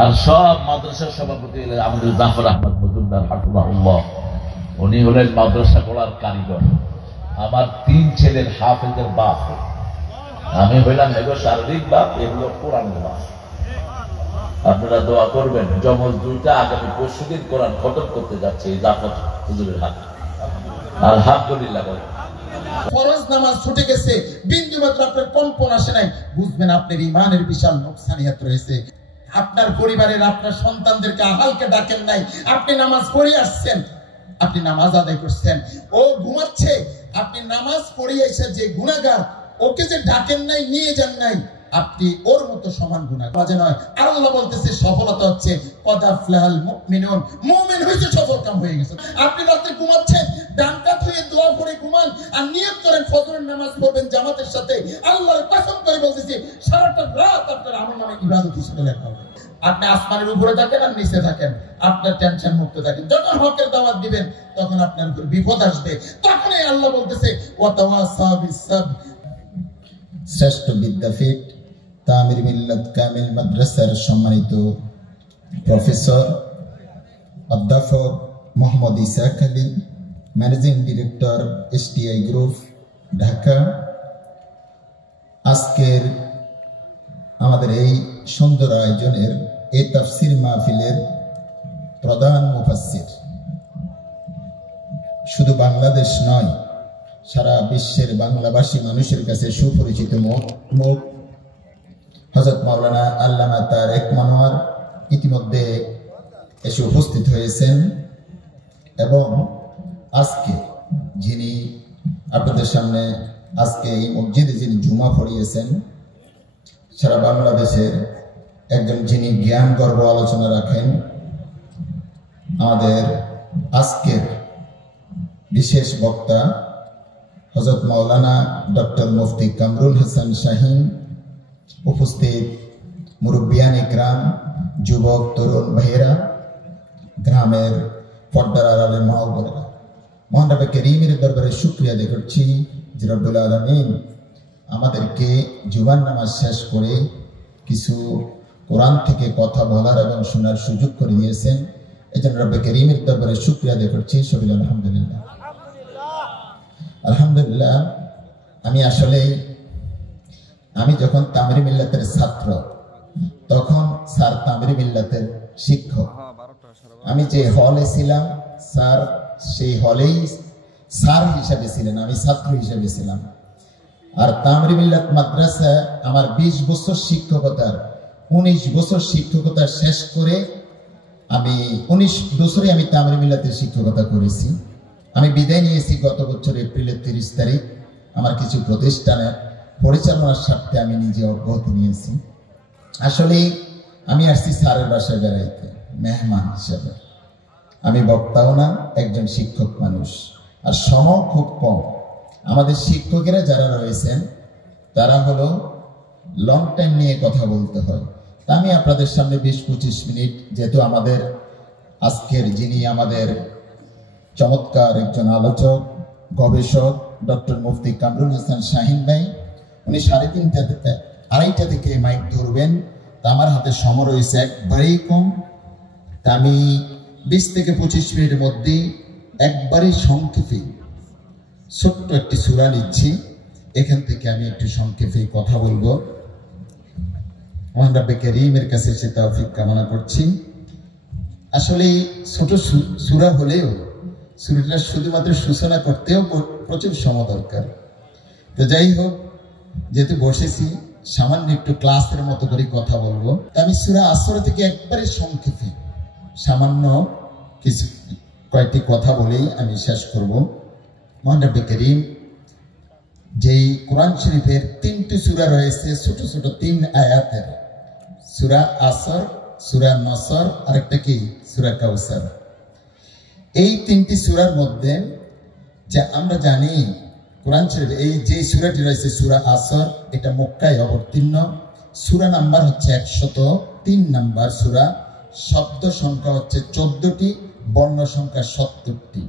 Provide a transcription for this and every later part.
আর সব মাদ্রাসার সভাপতি হলেন আমাদের জাফর আহমদ মজুমদার হাফিজাহুল্লাহ। উনি হলেন মাদ্রাসা গড়ার কারিগর। আমার 3 ছেলের হাফেজের বাপ। আমি হইলাম এগুলো শারীরিক বাপ, এগুলো কোরআনের বাপ। আপনারা দোয়া করবেন। যমজ 2টা আগামী পরশুদিন কোরআন খতম করতে যাচ্ছে এই জাফর হুজুরের হাতে। আলহামদুলিল্লাহ। ফরজ নামাজ ছুটে গেছে, বিন্দুমাত্র আপনার কম্পন আসে নাই, বুঝবেন আপনার ঈমানের বিশাল নোকসানিয়াত রয়েছে। আপনার পরিবারের আপনার সন্তানদেরকে আহালকে ডাকেন নাই, আপনি নামাজ পড়ে আসছেন, আপনি নামাজ আদায় করছেন, ও ঘুমাচ্ছে, আপনি নামাজ পড়ে এসে যে গুনাহগার, ওকে যে ডাকেন নাই, নিয়ে যান নাই, আপনি ওর মতো সমান গুনাহগার মাঝে নয়। আল্লাহ বলতেছে সফলতা হচ্ছে কদ আফলাহাল মুমিনুন, মুমিন হইছে সফল কাম হয়ে গেছে। আপনি রাতে ঘুমাচ্ছেন, ডান কাত হয়ে দোয়া পড়ে ঘুমান আর নিয়ত করেন ফজরের নামাজ পড়বেন জামাতের সাথে, আল্লাহর কসম করে বলতেছি সারাটা রাত আপনার আমলনামায় ইবাদত হিসেবে লেখা হবে। আপনি আসমানের উপরে থাকেন আর নিচে থাকেন, আপনার টেনশন মুক্ত থাকেন। যখন হকের দাওয়াত দিবেন তখন আপনার উপর বিপদ আসবে, তখনই আল্লাহ বলতেছে ওয়াতাওয়াসা বিস-সাবর। শ্রেষ্ঠ বিদ্যাপীঠ তামির মিল্লাত কামিল মাদ্রাসার সম্মানিত প্রফেসর অধ্যাপক Mohammad Isaq Ali, managing director STI group Dhaka, আজকের আমাদের এই সুন্দর আয়োজনের এই তাফসির মাহফিলের প্রধান মুফাসসির, শুধু বাংলাদেশ নয় সারা বিশ্বের বাংলাভাষী মানুষের কাছে সুপরিচিত মুখ হযরত মাওলানা আল্লামা তারেক মনোয়ার ইতিমধ্যে এসে উপস্থিত হয়েছেন। এবং আজকে যিনি আপনাদের সামনে আজকে এই মসজিদে যিনি জুমা পড়িয়েছেন, সারা বাংলাদেশের একজন যিনি জ্ঞান গর্ব আলোচনা রাখেন, আমাদের আজকের বিশেষ বক্তা হযরত মাওলানা ডক্টর মুফতি কামরুল হাসান শাহীন, উপস্থিত মুরব্বিয়ান ইকরাম, যুবক তরুণ ভাইয়েরা, গ্রামের পর্দার আড়ালের মা ও বোনেরা, মহান রব্বে কারীমের দরবারে শুকরিয়া আদায় করছি যে রব্বুল আলামিন আমাদেরকে জুমার নামাজ শেষ করে কিছু কোরআন থেকে কথা বলার এবং শোনার সুযোগ করে দিয়েছেন। এজন্য রব্বে কারীমের দরবারে শুকরিয়া আদায় করছি। সবিল আলহামদুলিল্লাহ। আলহামদুলিল্লাহ। আমি যখন তামিরি মিল্লাতের ছাত্র, তখন স্যার তামিরি মিল্লাতের শিক্ষক। আমি যে হলে ছিলাম, স্যার সেই হলেই স্যার হিসাবে ছিলেন, আমি ছাত্র হিসাবে ছিলাম। আর তামিরি মিল্লাত মাদ্রাসা আমার 20 বছর শিক্ষকতার, 19 বছর শিক্ষকতা শেষ করে আমি 19 বছরে আমি তামিরি মিল্লাতের শিক্ষকতা করেছি। আমি বিদায় নিয়েছি গত বছর এপ্রিলের 30 তারিখ। আমার কিছু প্রতিষ্ঠানের পরিচালনার স্বার্থে আমি নিজে অব্যাহতি নিয়েছি। আসলে আমি আসছি স্যারের বাসায় বেড়াইতে, মেহমান হিসেবে। আমি বক্তাও না, একজন শিক্ষক মানুষ, আর সময় খুব কম। আমাদের শিক্ষকেরা যারা রয়েছেন তারা হলো লং টাইম নিয়ে কথা বলতে হয়। তা আমি আপনাদের সামনে 20-25 মিনিট, যেহেতু আমাদের আজকের যিনি আমাদের চমৎকার একজন আলোচক গবেষক ডক্টর মুফতি কামরুল হাসান শাহীন ভাই, উনি 3:30 আড়াইটা থেকে মাইক ধরবেন। তা আমার হাতে সময় রয়েছে একবারেই কম। তা আমি 20 থেকে 25 মিনিটের মধ্যে একবারে সংক্ষেপে ছোট্ট একটি সূরা নিচ্ছি, এখান থেকে আমি একটু সংক্ষেপে কথা বলবো। মহান রব্বে কারীমের কাছে সে তৌফিক কামনা করছি। আসলে ছোট সূরা হলেও সূরাটা শুধুমাত্র সূচনা করতেও প্রচুর সময় দরকার। তো যাই হোক, যেহেতু বসেছি, সামান্য একটু ক্লাসের মতো করে কথা বলবো। আমি সূরা আসর থেকে একবারে সংক্ষেপে সামান্য কিছু কয়েকটি কথা বলেই আমি শেষ করব। মহান রব্বে কারীম যেই কোরআন শরীফের 3টি সূরা রয়েছে, ছোট ছোট 3 আয়াতের, সূরা আসর, সূরা নসর, আরেকটা কি সূরা কাউসার। এই 3টি সূরার মধ্যে যে আমরা জানি কোরআন শরীফে এই যে সূরাটি রয়েছে সূরা আসর, এটা মক্কায় অবতীর্ণ। সূরা নাম্বার হচ্ছে 103 নাম্বার সূরা, শব্দ সংখ্যা হচ্ছে 14টি, বর্ণ সংখ্যা 70টি।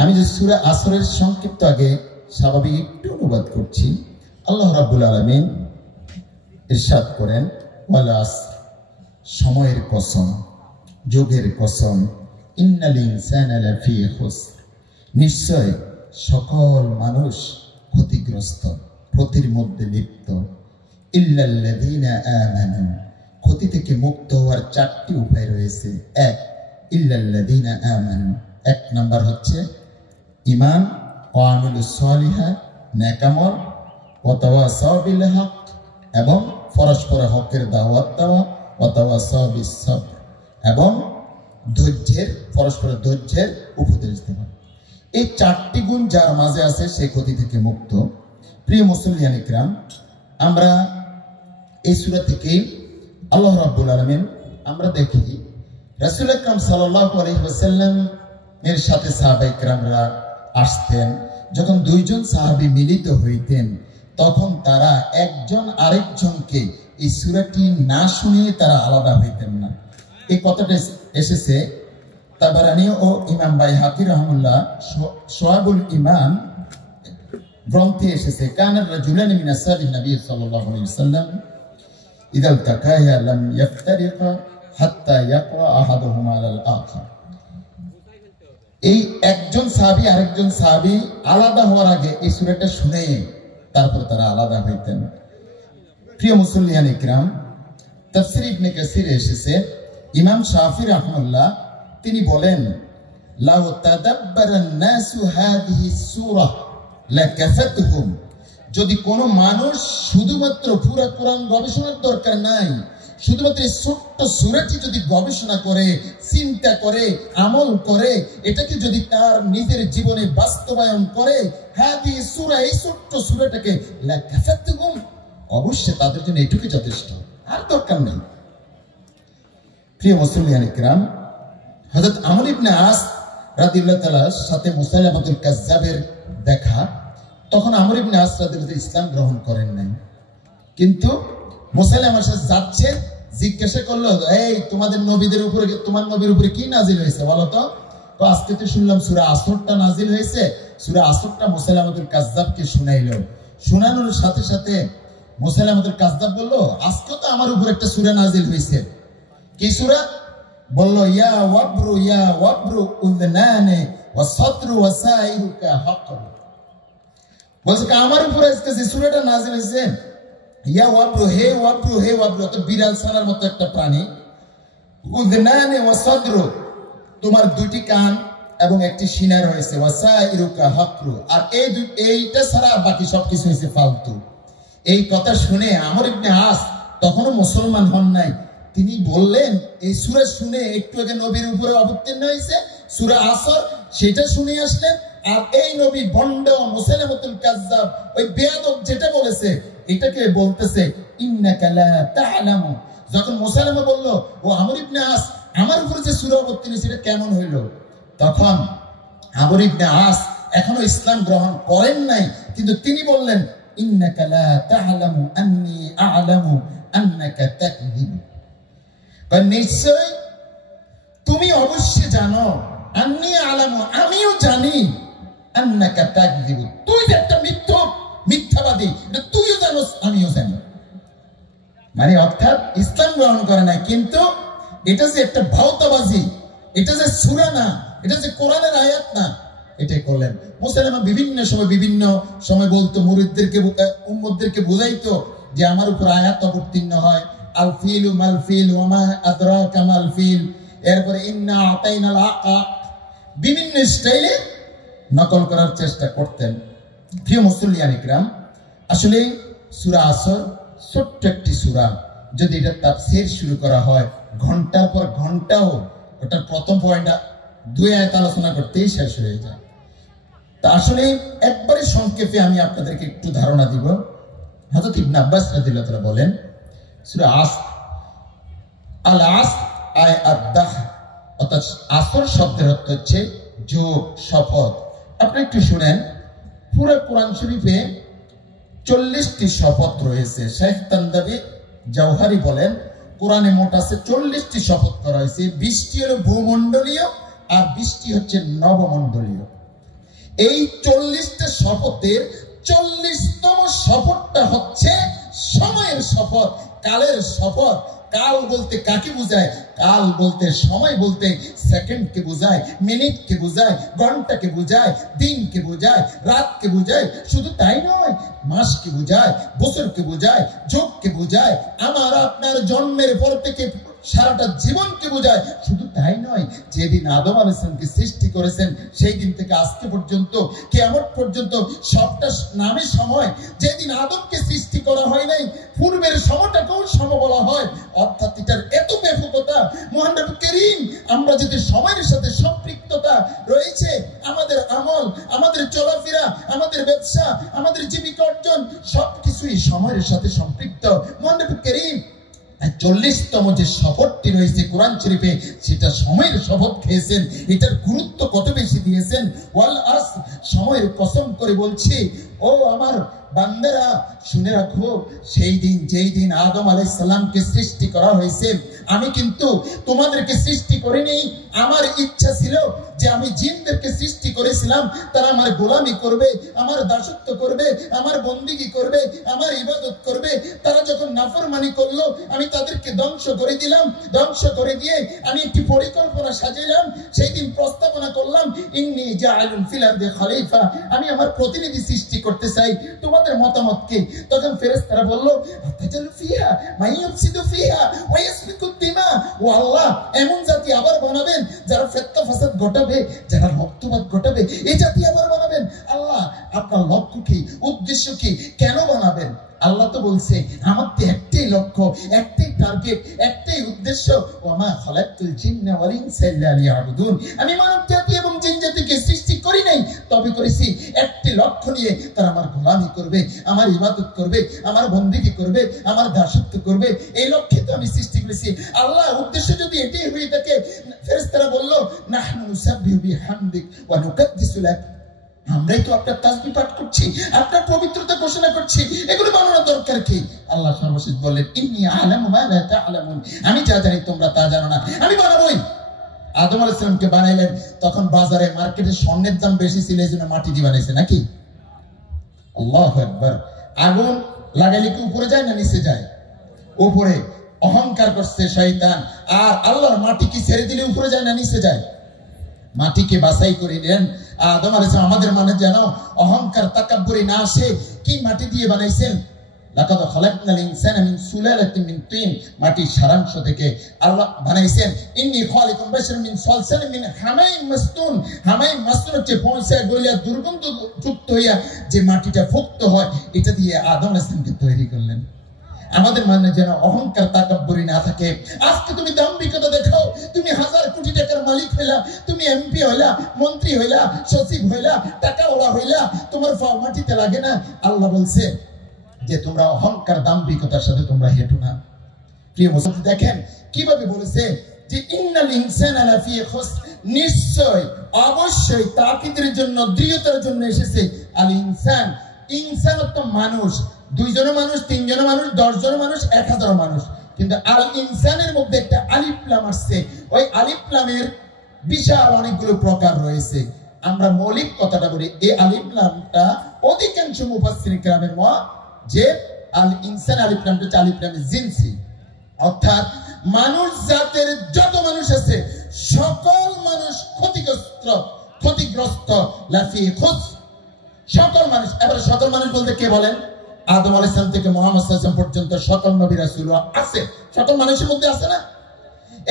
আমি যে সূরা আসরের সংক্ষিপ্ত আগে স্বাভাবিক একটু অনুবাদ করছি। আল্লাহ রাব্বুল আলামিন ইরশাদ করেন, ওয়াল আসর, সময়ের কসম, যুগের কসম, ইন্নাল ইনসানা লাফি খুসর, নিশ্চয় সকল মানুষ ক্ষতিগ্রস্ত, ক্ষতির মধ্যে লিপ্ত। ইল্লাল্লাযীনা আমানু, ক্ষতি থেকে মুক্ত হওয়ার 4টি উপায় রয়েছে। এক, ইল্লাল্লাযীনা আমানু, 1 নাম্বার হচ্ছে ঈমান, ওয়া আমিলুস সালিহাত, নেক আমল, ওয়া তাওয়াসাউ বিল হক, এবং পরস্পর হকের দাওয়াত দেওয়া, ওয়া তাওয়াসাউ বিস সবর, এবং পরস্পর ধৈর্যের উপদেশ দেওয়া। এই 4টি গুণ যার মাঝে আছে সে ক্ষতি থেকে মুক্ত। প্রিয় মুসলিয়ান ইকরাম, আমরা এই সূরা থেকে আল্লাহ রাব্বুল আলামিন আমরা দেখি রাসূল আকরাম সাল্লাল্লাহু আলাইহি ওয়াসাল্লাম এর সাথে সাহাবায়ে কেরামরা আসতেন। যখন 2 জন সাহাবী মিলিত হইতেন তখন তারা একজন আরেকজনকে এই সূরাটি না শুনিয়ে তারা আলাদা হইতেন না। এই কথাটা এসেছে তাবারানী ও ইমাম বাইহাকি রাহমাহুল্লাহ শুআবুল ঈমান গ্রন্থে এসেছে। কানা রাজুলানি মিন আসহাবিন নবী সাল্লাল্লাহু আলাইহি ওয়াসাল্লাম ইযা ইলতাকায়া লাম ইফতারিকা হাত্তা ইয়াকরা আহাদুহুমা আলাল আখার। এই একজন সাহাবী আরেকজন সাহাবী আলাদা হওয়ার আগে এই সূরাটা শুনে তারপর তারা আলাদা হইতেন। প্রিয় মুসলিয়ান ইকরাম, তাফসীর ইবনে কাসিরে এসেছে ইমাম শাফি রাহমাহুল্লাহ তিনি বলেন, লাউ তাদাব্বারান নাসু হাযিহি সূরা লাকাফাতহুম, যদি কোনো মানুষ শুধুমাত্র পুরো কোরআন গবেষণার দরকার নাই, শুধুমাত্র এই ছোট্ট সূরাটি যদি গবেষণা করে, চিন্তা করে, আমল করে, এটাকে যদি তার নিজের জীবনে বাস্তবায়ন করে, হাযিহি সূরা, এই ছোট্ট সূরাটাকে লাকাফাতহুম, অবশ্যই তাদের জন্য এটুকু যথেষ্ট, আর দরকার নেই। প্রিয় মুসলিয়ান ইকরাম, হযরত আমর ইবনে আস রাদিয়াল্লাহু তাআলার সাথে মুসাইলামাতুল কাজ্জাবের দেখা, তখন আমর ইবনে আস রাদিয়াল্লাহু ইসলাম গ্রহণ করেন নাই, কিন্তু মুসাইলামার সাথে যাচ্ছে, জিজ্ঞাসা করলো, এই তোমাদের নবীদের উপরে, তোমার নবীর উপরে কি নাজিল হয়েছে বলো তো? তো আজকে তো শুনলাম সূরা আসরটা নাজিল হয়েছে। সূরা আসরটা মুসাইলামাতুল কাজ্জাবকে শুনাইলো। শোনানোর সাথে সাথে মুসাইলামাতুল কাজ্জাব বলল, আজকে তো আমার উপর একটা সূরা নাজিল হয়েছে। কি সূরা? বলল, ইয়া ওয়াবরু উযনানে ওয়া সাদরু ওয়া সাইরুকা হাক্কান। বলছে আমার উপর আজকে যে সূরাটা নাজিল হয়েছে, ইয়া ওয়াবরু, হে ওয়াবরু, হে ওয়াবরু, তো বিড়াল ছানার মতো একটা প্রাণী, উযনানে ওয়া সাদরু, তোমার 2টি কান এবং একটি সিনা রয়েছে, ওয়া সাইরুকা হাক্কু, আর এইটা ছাড়া বাকি সবকিছু হয়েছে ফালতু। এই কথা শুনে আমর ইবনে আস তখনও মুসলমান হন নাই, তিনি বললেন, এই সূরা শুনে একটু আগে নবীর উপরে অবতীর্ণ হয়েছে সূরা আসর, সেটা শুনে আসলেন, আর এই নবী বন্ড মুসাইলামাতুল কাজ্জাব ওই বেয়াদব যেটা বলেছে এটাকে বলতেছে ইন্নাকা লা তা'লামু। যখন মুসাইলামা বলল, ও আমর ইবনে আস, আমার উপরে যে সূরা অবতীর্ণ হয়েছে এটা কেমন হইল, তখন আমর ইবনে আস এখনো ইসলাম গ্রহণ করেন নাই, কিন্তু তিনি বললেন, ইন্নাকা লা তা'লামু আন্নী আ'লামু আন্নাকা তাকযিব। নিশ্চয় তুমি অবশ্যই জানো, আন্নী আ'লামু, আমিও জানি, আন্নাকা তাকযিব, তুই যে একটা মিথ্যাবাদী, এটা তুইও জানোস আমিও জানি। মানে অর্থাৎ ইসলাম গ্রহণ করে না, কিন্তু এটা যে একটা ভাওতাবাজি, এটা যে সূরা না, এটা যে কোরআনের আয়াত না, এটাই করলেন। মুসাইলামা বিভিন্ন সময় বলতো মুরিদদেরকে, উম্মতদেরকে বুঝাইতো যে আমার উপর আয়াত অবতীর্ণ হয়, আল ফিলু মাল ফিল ওয়া মা আদরাকা মাল ফিল, এরপরে ইন্না আতাইনাল হাক্কা, বিভিন্ন স্টাইলে নকল করার চেষ্টা করতেন। প্রিয় মুসলিয়ান ইকরাম, আসলে সূরা আসর ছোট্ট একটি সূরা, যদি এটা তাফসীর শুরু করা হয় ঘন্টার পর ঘন্টাও ওটার প্রথম পয়েন্টটা 2 আয়াত আলোচনা করতেই শেষ হয়ে যায়। তা আসলে একবারে সংক্ষেপে আমি আপনাদেরকে একটু ধারণা দিব। হযরত ইবনে আব্বাস রাদিয়াল্লাহু তাআলা বলেন, সূরা আল আসর আয় আদ-দাহ, অর্থাৎ আসর শব্দের অর্থ হচ্ছে যোগ, শপথ। আপনি একটু শুনেন, পুরো কোরআন শরীফে 40টি শপথ রয়েছে। শেখ তানদাবি জাওহারি বলেন, কোরআনে মোট আছে 40টি শপথ করা হয়েছে। 20টি হলো ভূমণ্ডলীয় আর 20টি হচ্ছে নবমণ্ডলীয়। এই 40টা শপথের 40তম শপথটা হচ্ছে সময়ের শপথ, কালের শপথ। কাল বলতে কাকে বোঝায়? কাল বলতে সময় বলতে সেকেন্ডকে বোঝায়, মিনিটকে বোঝায়, ঘন্টাকে বোঝায়, দিনকে বোঝায়, রাতকে বোঝায়। শুধু তাই নয়, মাসকে বোঝায়, বছরকে বোঝায়, যুগকে বোঝায়, আমার আপনার জন্মের পর থেকে সারাটা জীবনকে বোঝায়। শুধু তাই নয়, যেদিন আদম আলাইহিস সালামকে সৃষ্টি করেছেন সেই দিন থেকে আজকে পর্যন্ত কিয়ামত পর্যন্ত সবটা নামে সময়। যেদিন আদমকে সৃষ্টি করা হয় নাই পূর্বের সময়টাকেও সম বলা হয়। অর্থাৎ এটার এত ব্যাপকতা। মুহাম্মদ করিম, আমরা যদি সময়ের সাথে সম্পৃক্ততা রয়েছে, আমাদের আমল, আমাদের চলাফেরা, আমাদের ব্যবসা, আমাদের জীবিকা অর্জন সবকিছুই সময়ের সাথে সম্পৃক্ত। মুহাম্মদ করিম 40তম যে শপথটি রয়েছে কোরআন শরীফে, সেটা সময়ের শপথ খেয়েছেন। এটার গুরুত্ব কত বেশি দিয়েছেন। ওয়াল আসর, সময়ের কসম করে বলছি, ও আমার বান্দারা শুনে রাখো, সেই দিন যেই দিন আদম আলাইহিস সালামকে সৃষ্টি করা হয়েছে, আমি কিন্তু তোমাদেরকে সৃষ্টি করিনি। আমার ইচ্ছা ছিল যে আমি জিনদেরকে সৃষ্টি করেছিলাম, তারা আমার গোলামি করবে, আমার দাসত্ব করবে, আমার বন্দিগি করবে, আমার ইবাদত করবে। তারা যখন নাফরমানি করলো, আমি তাদেরকে ধ্বংস করে দিলাম। ধ্বংস করে দিয়ে আমি একটি পরিকল্পনা সাজাইলাম। সেই দিন প্রস্তাবনা করলাম, ইন্নী জাআলুন ফিল আরদি খলিফা, আমি আমার প্রতিনিধি সৃষ্টি করতে চাই, তোমাদের মতামত কি? তখন ফেরেশতারা বলল, আতাজালু ফিহা মান ইউফসিদু ফিহা ওয়া ইয়াসফিকু দিমা, ও আল্লাহ, এমন জাতি আবার বানাবেন যারা ফিতনা ফাসাদ ঘটাবে, যারা রক্তপাত ঘটাবে, এই জাতি আবার বানাবেন? আল্লাহ, আপনার লক্ষ্য কি, উদ্দেশ্য কি, কেন বানাবেন? আল্লাহ তো বলছে, আমার তো একটাই লক্ষ্য, একটাই টার্গেট, একটাই উদ্দেশ্য, ওয়ামা খালাকতুল জিন্না ওয়াল ইনসা ইল্লা লিয়াবুদুন, আমি মানব জাতি এবং জিন জাতিকে সৃষ্টি করি নাই, তবে করেছি একটি লক্ষ্য নিয়ে, তারা আমার গোলামি করবে, আমার ইবাদত করবে, আমার বন্দেগী করবে, আমার দাসত্ব করবে। এই লক্ষ্যে তো আমি সৃষ্টি করেছি। আল্লাহ, উদ্দেশ্য যদি এটাই হয়ে থাকে, ফেরেশতারা বলল, নাহনু নুসাব্বিহু বিহামদিক ওয়া নুকাদ্দিসু লাক, আমরাই তো আপনার তাসবিহ পাঠ করছি, আপনার পবিত্রতা ঘোষণা করছি, এগুলো বানানোর দরকার কি? আল্লাহ সর্বশেষ বললেন, ইন্নী আ'লামু মা লা তা'লামুন, আমি যা জানি তোমরা তা জানো না, আমি বানাবোই। আদম আলাইহিস সালামকে বানাইলেন, তখন বাজারে মার্কেটে স্বর্ণের দাম বেশি ছিল, এই জন্য মাটি দিয়ে বানাইছে নাকি? আল্লাহু আকবার। আগুন লাগাইলে কি উপরে যায় না নিচে যায়? উপরে। অহংকার করছে শয়তান। আর আল্লাহর মাটি কি ছেড়ে দিলে উপরে যায় না নিচে যায়? মাটিকে বাছাই করে নিলেন আদম আলাইহিস সালাম। আমাদের মানে যেন অহংকার তাকাব্বুরি না আসে। কি মাটি দিয়ে বানাইছেন? লাকাদ খালাকনাল ইনসানা মিন সুলালাতিন মিন তিন, মাটির সারাংশ থেকে আল্লাহ বানাইছেন। ইন্নী খালিকুম বাশারাম মিন সালসালিন মিন হামাইম মাসতুন, হামাইম মাসতুন হচ্ছে পয়সা গলিয়া দুর্গন্ধ যুক্ত হইয়া যে মাটিটা ফুক্ত হয়, এটা দিয়ে আদম আলাইহিস সালামকে তৈরি করলেন। আমাদের মানে যেন অহংকার তাকাব্বুরি না থাকে। আজকে তুমি দাম্ভিকতা দেখাও, তুমি 1000 কোটি টাকার মালিক হইলা, তুমি এমপি হইলা, মন্ত্রী হইলা, সচিব হইলা, টাকাওয়ালা হইলা, তোমার পাও মাটিতে লাগে না। আল্লাহ বলছে যে তোমরা অহংকার দাম্ভিকতার সাথে তোমরা হেঁটো না। প্রিয় মুসলমান, দেখেন কিভাবে বলেছে যে ইন্নাল ইনসানা লাফি খুসর, নিশ্চয় অবশ্যই তাকিদের জন্য, দৃঢ়তার জন্য এসেছে আল ইনসান। ইনসান তো মানুষ, 2 জন মানুষ, 3 জন মানুষ, 10 জন মানুষ, 1000 মানুষ, কিন্তু আল ইনসানের মধ্যে একটা আলিফ লাম আসছে। ওই আলিফ লামের বিশাল অনেকগুলো প্রকার রয়েছে। আমরা মৌলিক কথাটা বলি, এই আলিফ লামটা অধিকাংশ মুফাসসিরিন কেরামের মত যে আল ইনসান আলিফ লামটা হচ্ছে আলিফ লামে জিনসি, অর্থাৎ মানুষ জাতের যত মানুষ আছে সকল মানুষ ক্ষতিগ্রস্ত, লাফি খুসর, সকল মানুষ। এবারে সকল মানুষ বলতে কে বলেন? আদম আলাইহিস সালাম থেকে মুহাম্মদ সাল্লাল্লাহু আলাইহি ওয়াসাল্লাম পর্যন্ত সকল নবী রাসূল আছে, সকল মানুষের মধ্যে আছে না?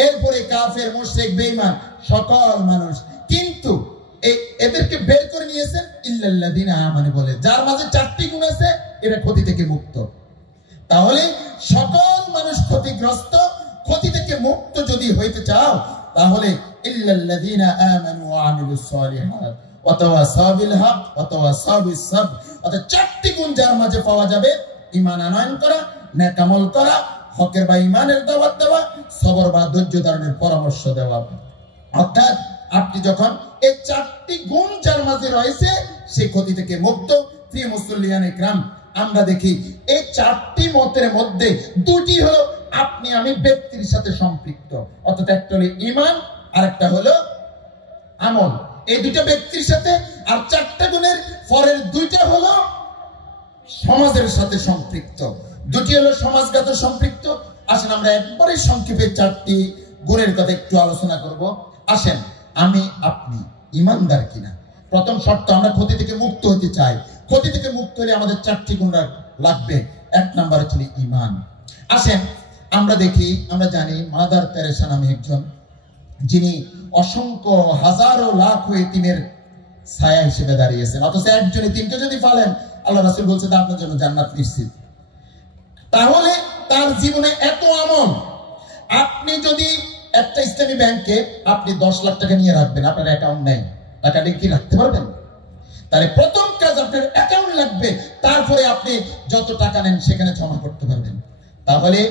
এরপরে কাফের, মুশরিক, বেঈমান, সকল মানুষ। কিন্তু এদেরকে বের করে নিয়েছেন ইল্লাল্লাযিনা আমানু বলে, যার মাঝে 4টি গুণ আছে, এরা ক্ষতি থেকে মুক্ত। তাহলে সকল মানুষ ক্ষতিগ্রস্ত, ক্ষতি থেকে মুক্ত যদি হইতে চাও, তাহলে ইল্লাল্লাযিনা আমানু ওয়া আমিলুস সালিহাত ওয়া তাওয়াসাউ বিল হক ওয়া তাওয়াসাউ বিস সাবর। অর্থাৎ 4টি গুণ যার মাঝে পাওয়া যাবে, ঈমান আনয়ন করা, নেক আমল করা, হকের বা ঈমানের দাওয়াত দেওয়া, সবর বা ধৈর্য ধারণের পরামর্শ দেওয়া। অর্থাৎ আপনি যখন এই 4টি গুণ যার মাঝে রয়েছে, সেই ক্ষতি থেকে মুক্ত। প্রিয় মুসল্লিয়ানে কিরাম, আমরা দেখি এই 4টি মতের মধ্যে 2টি হলো আপনি আমি ব্যক্তির সাথে সম্পৃক্ত, অর্থাৎ একটা হলো ঈমান আর একটা হলো আমল। এই দুটো ব্যক্তির সাথে, আর 4টা গুণের পরের 2টা হলো সমাজের সাথে সম্পৃক্ত। 2টি হলো সমাজগত সম্পৃক্ত, আসেন আমরা একবারে সংক্ষেপে 4টি গুণের কথা একটু আলোচনা করব। আসেন, আমি আপনি ইমানদার কিনা। প্রথম শর্ত, আমরা ক্ষতি থেকে মুক্ত হতে চাই। ক্ষতি থেকে মুক্ত হলে আমাদের 4টি গুণ লাগবে। 1 নাম্বার হচ্ছে ঈমান। আসেন আমরা দেখি, আমরা জানি মাদার তেরেসা নামে একজন, যিনি অসংখ্য হাজারো লাখ এতিমের ছায়া হিসেবে দাঁড়িয়েছেন, অথচ একজন এতিমকে যদি পালেন, আল্লাহ রাসূল বলছেন আপনার জন্য জান্নাত নিশ্চিত। তাহলে তার জীবনে এত আমল। আপনি যদি একটা ইসলামী ব্যাংকে আপনি 10 লাখ টাকা নিয়ে রাখবেন, আপনার অ্যাকাউন্ট নেই, টাকাটা কি রাখতে পারবেন? তাহলে প্রথম কাজ আপনার অ্যাকাউন্ট লাগবে, তারপরে আপনি যত টাকা নেন সেখানে জমা করতে পারবেন। তাহলে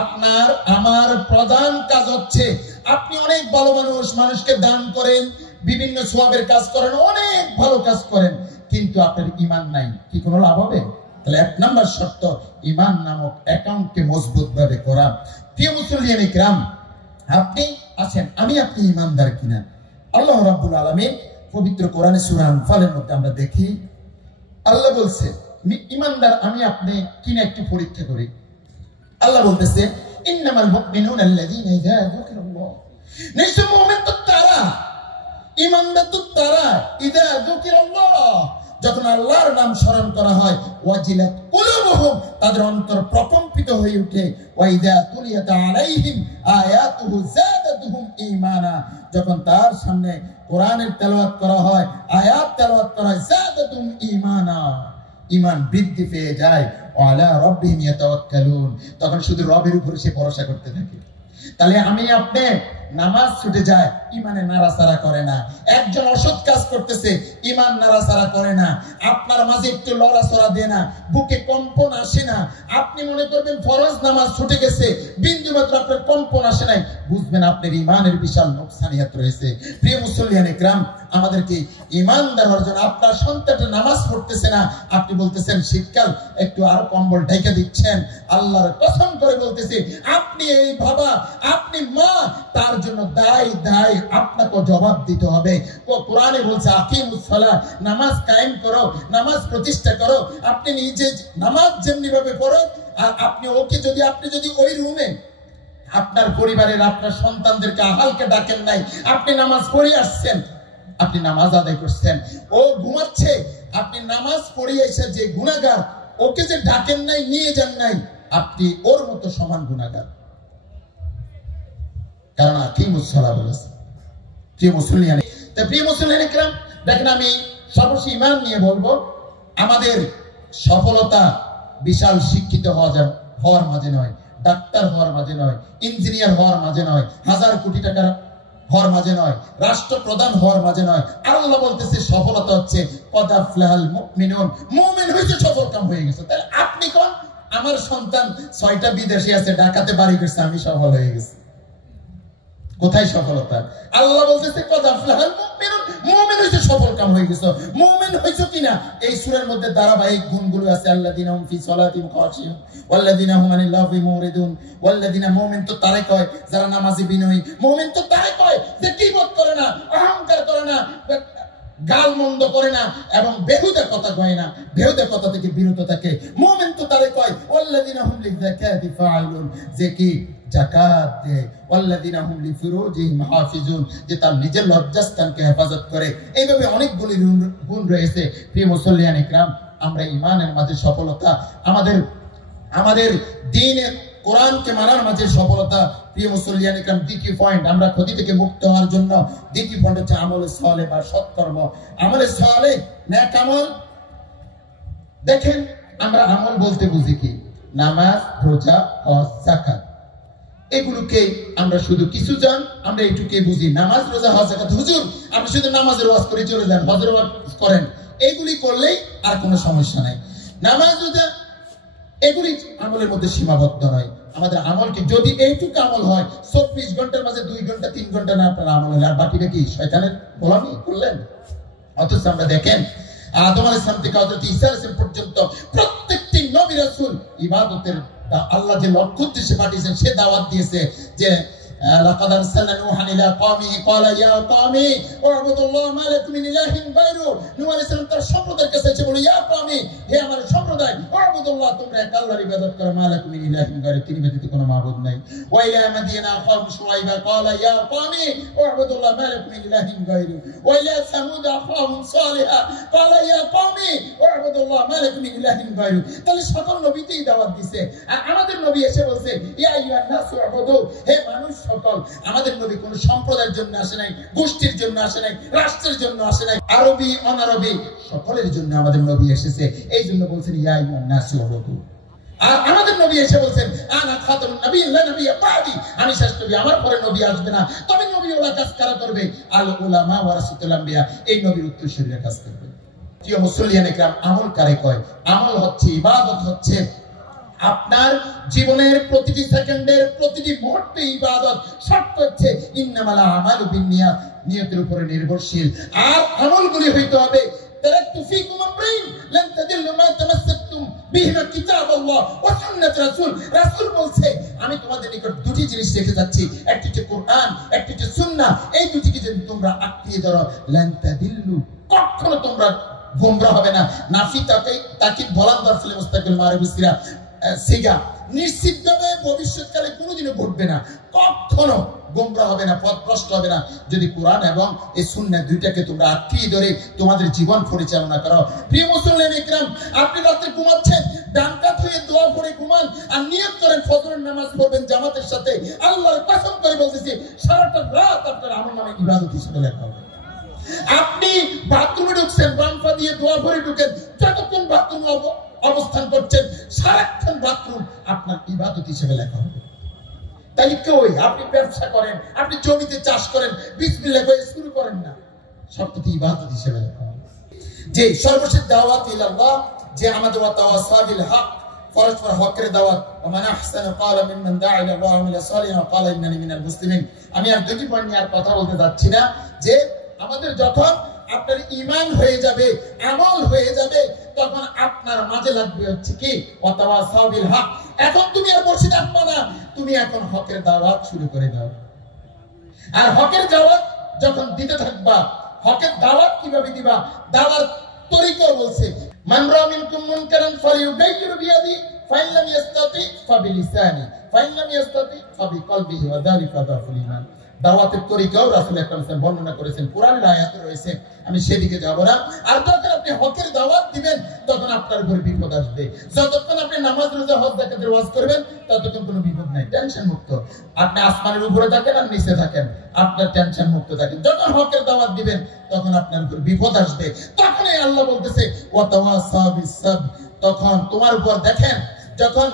আপনার আমার প্রধান কাজ হচ্ছে, আপনি অনেক ভালো মানুষ, মানুষকে দান করেন, বিভিন্ন সওয়াবের কাজ করেন, অনেক ভালো কাজ করেন, কিন্তু আপনার ঈমান নাই, কি কোনো লাভ হবে? তাহলে 1 নাম্বার শর্ত, ঈমান নামক অ্যাকাউন্টকে মজবুত ভাবে করা। প্রিয় মুসলিম ইকরাম, আপনি আছেন, আমি আপনি ঈমানদার কিনা। আল্লাহ রাব্বুল আলামিন পবিত্র কোরআনে সূরা আনফালের মধ্যে আমরা দেখি, আল্লাহ বলছে ঈমানদার আমি আপনি কিনা একটু পরীক্ষা করি। আল্লাহ বলতেছে ইন্নামাল মুমিনুনা আল্লাযীনা ইযা যুকিরাল্লাহ, নিশ্চয় মুমিন তো তারা, ঈমানদার তো তারা, ইযা যুকিরাল্লাহ, যখন আল্লাহর নাম স্মরণ করা হয়, ওয়াজিলাত কুলুবুহুম, তাদের অন্তর প্রকম্পিত হয়ে ওঠে, ওয়া ইযা তুলিয়াত আলাইহিম আয়াতুহু যাদাতুহুম ঈমানা, যখন তার সামনে কোরআনের তেলাওয়াত করা হয়, আয়াত তেলাওয়াত করা হয়, যাদাতুহুম ঈমানা, ঈমান বৃদ্ধি পেয়ে যায়, ওয়ালা রাব্বিহিম ইয়াতাওয়াক্কালুন, তখন শুধু রবের উপরে সে ভরসা করতে থাকে। তাহলে আমি আপনি নামাজ ছুটে যায়, ঈমানে নাড়াচাড়া করে না। একজন অসৎ কাজ করতেছে, ঈমান নাড়াচাড়া করে না, আপনার মাঝে একটু লড়াচড়া দেয় না, বুকে কম্পন আসে না। আপনি মনে করবেন ফরজ নামাজ ছুটে গেছে, বিন্দুমাত্র আপনার কম্পন আসে নাই, বুঝবেন আপনার ঈমানের বিশাল নোকসানিয়াত রয়েছে। প্রিয় মুসলিয়ান ইকরাম, আমাদেরকে ঈমানদার হওয়ার জন্য, আপনার সন্তানটা নামাজ পড়তেছে না, আপনি বলতেছেন শীতকাল একটু আর কম্বল ঢেকে দিচ্ছেন, আল্লাহর কসম করে বলতেছি, আপনি এই বাবা, আপনি মা, তার জন্য দায় আপনাকে জবাব দিতে হবে। কোরআনে বলছে আকিমুস সালাহ, নামাজ কায়েম করো, নামাজ প্রতিষ্ঠা করো। আপনি নিজে নামাজ যেমনি ভাবে পড়ো, আর আপনি যদি ওই রুমে আপনার পরিবারের আপনার সন্তানদেরকে আহালকে ডাকেন নাই, আপনি নামাজ পড়ে আসছেন, আপনি নামাজ আদায় করছেন, ও ঘুমাচ্ছে, আপনি নামাজ পড়ে এসে যে গুনাহগার, ওকে যে ডাকেন নাই, নিয়ে যান নাই, আপনি ওর মতো সমান গুনাহগার। কারণ আকিমুস সালাহ বলেছে। প্রিয় মুসলিয়ান, তো প্রিয় মুসলিয়ান ইকরাম, দেখেন আমি সর্বশেষ ঈমান নিয়ে বলবো। আমাদের সফলতা বিশাল শিক্ষিত হওয়ার মাঝে নয়, ডাক্তার হওয়ার মাঝে নয়, ইঞ্জিনিয়ার হওয়ার মাঝে নয়, 1000 কোটি টাকা হওয়ার মাঝে নয়, রাষ্ট্রপ্রধান হওয়ার মাঝে নয়। আল্লাহ বলতেছে সফলতা হচ্ছে কদ আফলাহাল মুমিনুন, মুমিন হইছে, সফল কাম হয়ে গেছে। তাহলে আপনি কোন, আমার সন্তান 6টা বিদেশে আছে, ঢাকাতে বাড়ি করছে, আমি সফল হয়ে গেছি। কোথায় সফলতা? আল্লাহ বলতেছে কদ আফলাহাল মুমিনুন, মুমিন হইছে, সফল কাম হয়ে গেছে। মুমিন হইছো কিনা, এই সূরার মধ্যে ধারাবাহিক গুণগুলো আছে। আল্লাযীনা হুম ফি সালাতিহিম খাশিউন ওয়াল্লাযীনা হুম আনিল লাগwi মুরিদুন, ওয়াল্লাযীনা, মুমিন তো তারে কয় যারা নামাজি বিনয়ী, মুমিন তো তারে কয় যে গীবত করে না, অহংকার করে না, গাল মন্দ করে না, এবং বেহুদা কথা কয় না, বেহুদা কথা থেকে বিরত থাকে। মুমিন তো তারে কয় ওয়াল্লাযীনা হুম লিযাকাতি ফাইলুন, যে কি যাকাত দেয়, ওয়াল্লাযীনা হুম লিফুরুজিহিম হাফিজুন, যে তার নিজের লজ্জাস্থানকে হেফাজত করে। এইভাবে অনেকগুলি গুণ রয়েছে। প্রিয় মুসলিয়ান ইকরাম, আমরা ঈমানের মাঝে সফলতা, আমাদের দ্বীনের কোরআনকে মানার মাঝে সফলতা। প্রিয় মুসলিয়ান ইকরাম, দ্বিতীয় পয়েন্ট, আমরা ক্ষতি থেকে মুক্ত হওয়ার জন্য দ্বিতীয় পয়েন্ট হচ্ছে আমলে সালেহ বা সৎকর্ম। আমলে সালেহ, নেক আমল। দেখেন আমরা আমল বলতে বুঝি কি? নামাজ, রোজা, হজ, যাকাত, এগুলোকে আমরা শুধু কিছু জন আমরা এটুকুই বুঝি। নামাজ, রোজা, হজ, যাকাত। হুজুর আপনি শুধু নামাজের ওয়াজ করে চলে যান, হজের ওয়াজ করেন, এইগুলি করলেই আর কোনো সমস্যা নাই। নামাজ, রোজা এগুলি আমলের মধ্যে সীমাবদ্ধ নয়। আমাদের আমলকে যদি এইটুকু আমল হয়, 24 ঘন্টার মাঝে 2 ঘন্টা 3 ঘন্টা না আপনার আমল হলে, আর বাকিটা কি শয়তানের গোলামি করলেন? অথচ আমরা দেখেন আদম আলাইহিস সালাম থেকে হযরত ঈসা আলাইহিস সালাম পর্যন্ত প্রত্যেকটি নবী রাসূল ইবাদতের, আল্লাহ যে লক্ষ্য উদ্দেশ্যে পাঠিয়েছেন, সে দাওয়াত দিয়েছে যে لقد أرسلنا نوحا إلى قومه قال يا قوم اعبدوا الله ما لكم من إله غيره নূহ আলাইহিস সালাম তার সম্প্রদায়ের কাছে এসে বলে ইয়া কওমি হে আমার সম্প্রদায় আবুদুল্লাহ তোমরা এক আল্লাহর ইবাদত করো মা লাকুম মিন ইলাহিন গায়রু তিনি ব্যতীত কোনো মাবুদ নাই ওয়া ইলা মাদিয়ানা আখাহুম শুআইবা ক্বালা ইয়া কওমি আবুদুল্লাহ মা লাকুম মিন ইলাহিন গায়রু ওয়া ইলা সামুদ আখাহুম সালিহা ক্বালা ইয়া কওমি আবুদুল্লাহ মা লাকুম মিন ইলাহিন গায়রু তাহলে সকল নবীতেই দাওয়াত দিয়েছে আর আমাদের নবী এসে বলছে ইয়া আইয়ুহান নাসু আবুদু হে মানুষ সকল আমাদের নবী কোন সম্প্রদায়ের জন্য আসে নাই গোষ্ঠীর জন্য আসে নাই রাষ্ট্রের জন্য আসে নাই আরবি অনারবি সকলের জন্য আমাদের নবী এসেছে এই জন্য বলছেন ইয়া আইয়ুহান নাসু আবুদু আর আমাদের নবী এসে বলছেন আনা খাতামুন নবিয়্যিন লা নবিয়্যা বাদি আমি শেষ নবী আমার পরে নবী আসবে না তবে নবী ওলা কাজ কারা করবে আল উলামা ওয়ারাসাতুল আম্বিয়া এই নবীর উত্তরসূরিরা কাজ করবে প্রিয় মুসলিয়ানে کرام আমল কারে কয় আমল হচ্ছে ইবাদত হচ্ছে আপনার জীবনের প্রতিটি সেকেন্ডের প্রতিটি মুহূর্তে ইবাদত শর্ত হচ্ছে ইন্নামাল আমালু বিন্নিয়াত নিয়তের উপরে নির্ভরশীল আর আমলগুলি হইতে হবে তারাকতু ফীকুম আমরাইন লান তাদিল্লু মা তামাসসাকতুম বিহিমা কিতাবাল্লাহ ওয়া সুন্নাত রাসূল বলছে আমি তোমাদের নিকট দুটি জিনিস রেখে যাচ্ছি একটি হচ্ছে কোরআন একটি হচ্ছে সুন্নাহ এই দুটিকে যদি তোমরা আঁকড়িয়ে ধরো লান তাদিল্লু কখনো তোমরা গোমরা হবে না নাফি তাকিদ বলান দরফুল মুস্তাকিল মারুবিসিরা সিগা নিশ্চিতভাবে ভবিষ্যৎকালে কোনোদিনও ঘটবে না কখনো গোমরা হবে না পথভ্রষ্ট হবে না যদি কোরআন এবং এই সুন্নাহ দুইটাকে তোমরা আঁকড়িয়ে ধরে তোমাদের জীবন পরিচালনা করো প্রিয় মুসলিম ইকরাম আপনি রাতে ঘুমাচ্ছেন ডান কাত হয়ে দোয়া পড়ে ঘুমান আর নিয়ত করেন ফজরের নামাজ পড়বেন জামাতের সাথে আল্লাহর কসম করে বলতেছি সারাটা রাত আপনার আমলনামায় ইবাদত হিসেবে লেখা হবে আপনি বাথরুমে ঢুকছেন বাম পা দিয়ে দোয়া পড়ে ঢুকেন যতক্ষণ বাথরুমে অবস্থান করছেন সারাক্ষণ বাথরুম আপনার ইবাদত হিসেবে লেখা হবে তাই কই আপনি ব্যবসা করেন আপনি জমিতে চাষ করেন বিসমিল্লাহ বলে শুরু করেন না সবকিছু ইবাদত হিসেবে লেখা হবে যে সর্বশেষ দাওয়াত ইলাল্লাহ যে আমাদের ওয়াতাওয়াসাবিল হক পরস্পর হকের দাওয়াত ওমান আহসানু ক্বালা মিম্মান দাআ ইলাল্লাহি ওয়া আমিলা সালিহান ওয়া ক্বালা ইন্নানি মিনাল মুসলিমিন আমি আর দুটি পয়েন্ট নিয়ে আর কথা বলতে যাচ্ছি না যে আমাদের যখন আপনার ঈমান হয়ে যাবে আমল হয়ে যাবে তখন আপনার মাঝে লাগবে হচ্ছে কি ওয়াতাওয়াসাবিল হক এখন তুমি আর মুর্শিদ আনবা না তুমি এখন হকের দাওয়াত শুরু করে দাও আর হকের দাওয়াত যখন দিতে থাকবা হকের দাওয়াত কিভাবে দিবা দাওয়ার তরিকা বলছে মান রা'a মিনকুম মুনকারান ফালিয়ুগাইয়িরু বিয়াদি ফাইন লাম ইস্তাতি ফাবিলিসানি ফাইন লাম ইস্তাতি ফাবিকলবিহি ওয়া যালিকা দাফুল ঈমান দাওয়াতের তরিকাও রাসূল আকরাম সাল্লাল্লাহু আলাইহি ওয়াসাল্লাম বর্ণনা করেছেন কোরআনের আয়াতে রয়েছে আমি সেদিকে যাব না আর যখন আপনি হকের দাওয়াত দিবেন তখন আপনার উপর বিপদ আসবে যতক্ষণ আপনি নামাজ রোজা হজ যাকাতের ওয়াজ করবেন ততক্ষণ কোনো বিপদ নাই টেনশন মুক্ত আপনি আসমানের উপরে থাকেন আর নিচে থাকেন আপনার টেনশন মুক্ত থাকেন যখন হকের দাওয়াত দিবেন তখন আপনার উপর বিপদ আসবে তখনই আল্লাহ বলতেছে ওয়াতাওয়াসাবিস সাবর তখন তোমার উপর দেখেন যখন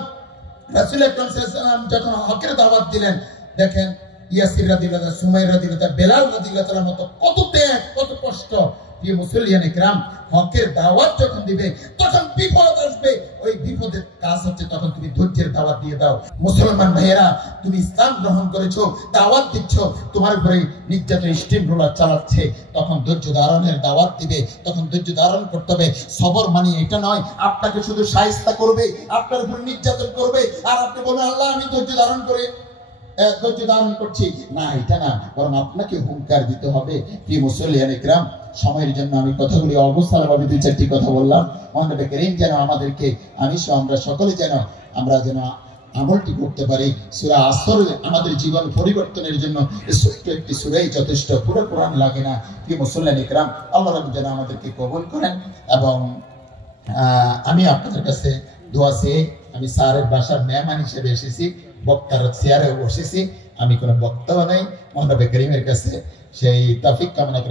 রাসূল আকরাম সাল্লাল্লাহু আলাইহি ওয়াসাল্লাম যখন হকের দাওয়াত দিলেন দেখেন ইয়াসির রাদিয়াল্লাহু সুমাইর রাদিয়াল্লাহু বেলাল রাদিয়াল্লাহু মত কত ত্যাগ কত কষ্ট প্রিয় মুসলিয়ানে کرام হকের দাওয়াত যখন দিবে তখন বিপদ আসবে ওই বিপদের কাজ হচ্ছে তখন তুমি ধৈর্যের দাওয়াত দিয়ে দাও মুসলমান ভাইয়েরা তুমি ইসলাম গ্রহণ করেছো দাওয়াত দিচ্ছ তোমার উপরে নির্যাতন স্টিম রোলার চালাচ্ছে তখন ধৈর্য ধারণের দাওয়াত দিবে তখন ধৈর্য ধারণ করতে হবে সবর মানে এটা নয় আপনাকে শুধু শায়েস্তা করবে আপনার উপর নির্যাতন করবে আর আপনি বলবেন আল্লাহ আমি ধৈর্য ধারণ করে ধৈর্য ধারণ করছি না এটা না বরং আপনাকে হুঙ্কার দিতে হবে প্রিয় মুসলিয়ানে کرام সময়ের জন্য আমি কথাগুলি অবস্থানভাবে দুই চারটি কথা বললাম মহানবী করিম যেন আমাদেরকে আমরা সকলে যেন আমরা যেন আমলটি করতে পারি সূরা আসর আমাদের জীবন পরিবর্তনের জন্য ছোট্ট একটি সূরাই যথেষ্ট পুরো কোরআন লাগে না প্রিয় মুসলিয়ানে کرام আল্লাহ রাব্বুল যেন আমাদেরকে কবুল করেন এবং আমি আপনাদের কাছে দোয়া চেয়ে আমি স্যারের বাসার মেহমান হিসেবে এসেছি বক্তার চেয়ারে বসেছি আমি কোনো বক্তাও নাই মহানবী করিমের কাছে সেই তৌফিক কামনা করে